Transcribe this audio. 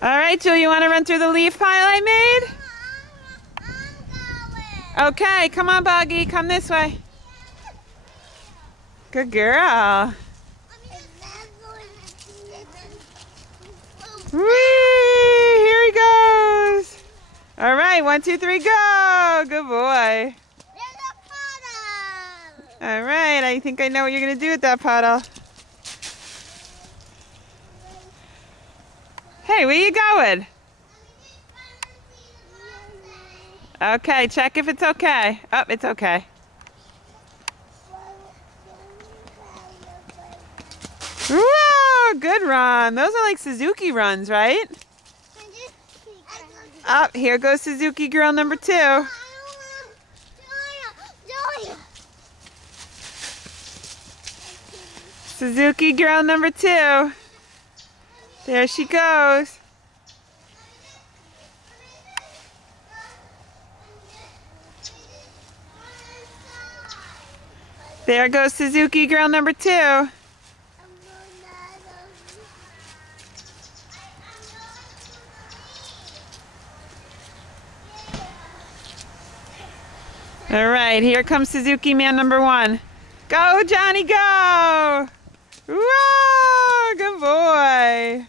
All right, Jewel, you want to run through the leaf pile I made? Okay, come on, Buggy. Come this way. Good girl. Whee! Here he goes. All right, 1, 2, 3, go. Good boy. All right, I think I know what you're going to do with that puddle. Hey, where you going? Okay, check if it's okay. Oh, it's okay. Whoa, good run. Those are like Suzuki runs, right? Up, here goes Suzuki girl number 2. Suzuki girl number 2. There she goes. There goes Suzuki girl number 2. All right, here comes Suzuki man number 1. Go, Johnny, go! Whoa, good boy.